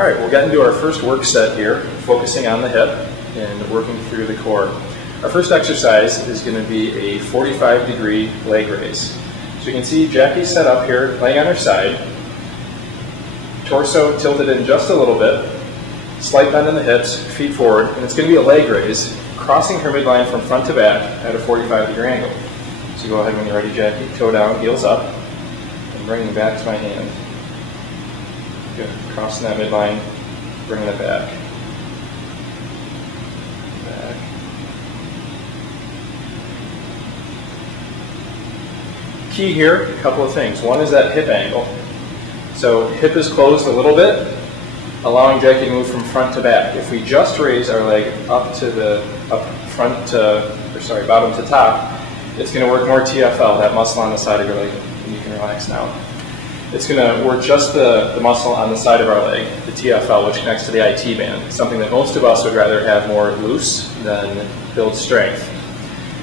All right, we'll get into our first work set here, focusing on the hip and working through the core. Our first exercise is going to be a 45-degree leg raise. So you can see Jackie's set up here, laying on her side, torso tilted in just a little bit, slight bend in the hips, feet forward, and it's going to be a leg raise, crossing her midline from front to back at a 45-degree angle. So go ahead when you're ready, Jackie. Toe down, heels up, and bringing it back to my hand. Good. Crossing that midline, bringing it back. Back. Key here, a couple of things. One is that hip angle. So hip is closed a little bit, allowing Jackie to move from front to back. If we just raise our leg up to the bottom to top, it's going to work more TFL, that muscle on the side of your leg. And you can relax now. It's going to work just the muscle on the side of our leg, the TFL, which connects to the IT band, something that most of us would rather have more loose than build strength.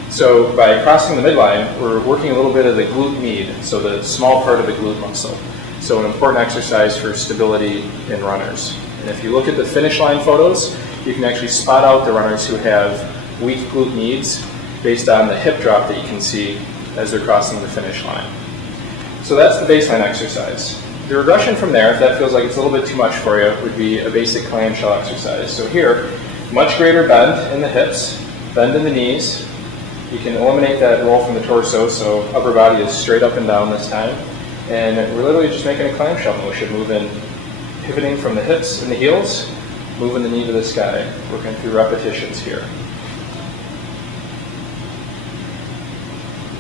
So by crossing the midline, we're working a little bit of the glute med, so the small part of the glute muscle. So an important exercise for stability in runners. And if you look at the finish line photos, you can actually spot out the runners who have weak glute meds based on the hip drop that you can see as they're crossing the finish line. So that's the baseline exercise. The regression from there, if that feels like it's a little bit too much for you, would be a basic clamshell exercise. So here, much greater bend in the hips, bend in the knees. You can eliminate that roll from the torso, so upper body is straight up and down this time. And we're literally just making a clamshell motion, moving, pivoting from the hips and the heels, moving the knee to the sky, working through repetitions here.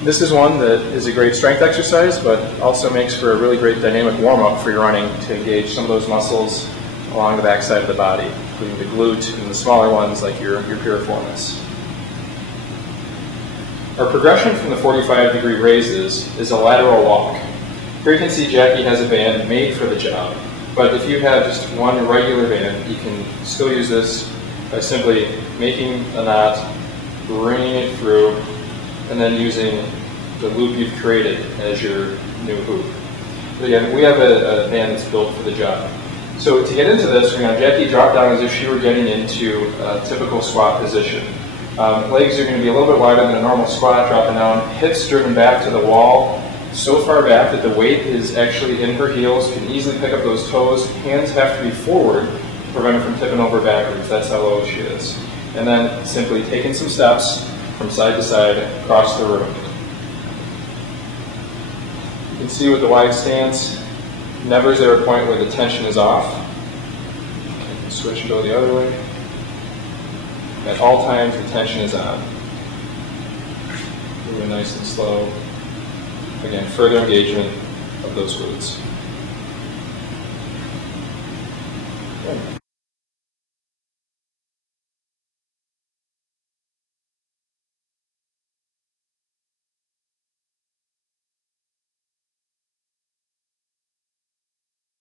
This is one that is a great strength exercise, but also makes for a really great dynamic warm-up for your running to engage some of those muscles along the backside of the body, including the glute and the smaller ones like your piriformis. Our progression from the 45-degree raises is a lateral walk. Here you can see Jackie has a band made for the job, but if you have just one regular band, you can still use this by simply making a knot, bringing it through, and then using the loop you've created as your new hoop. But again, we have a band that's built for the job. So to get into this, we're going to have Jackie drop down as if she were getting into a typical squat position. Legs are going to be a little bit wider than a normal squat, dropping down, hips driven back to the wall, so far back that the weight is actually in her heels, can easily pick up those toes. Hands have to be forward to prevent her from tipping over backwards. That's how low she is. And then simply taking some steps from side to side across the room. You can see with the wide stance, never is there a point where the tension is off. You can switch and go the other way. At all times, the tension is on. Moving nice and slow. Again, further engagement of those glutes.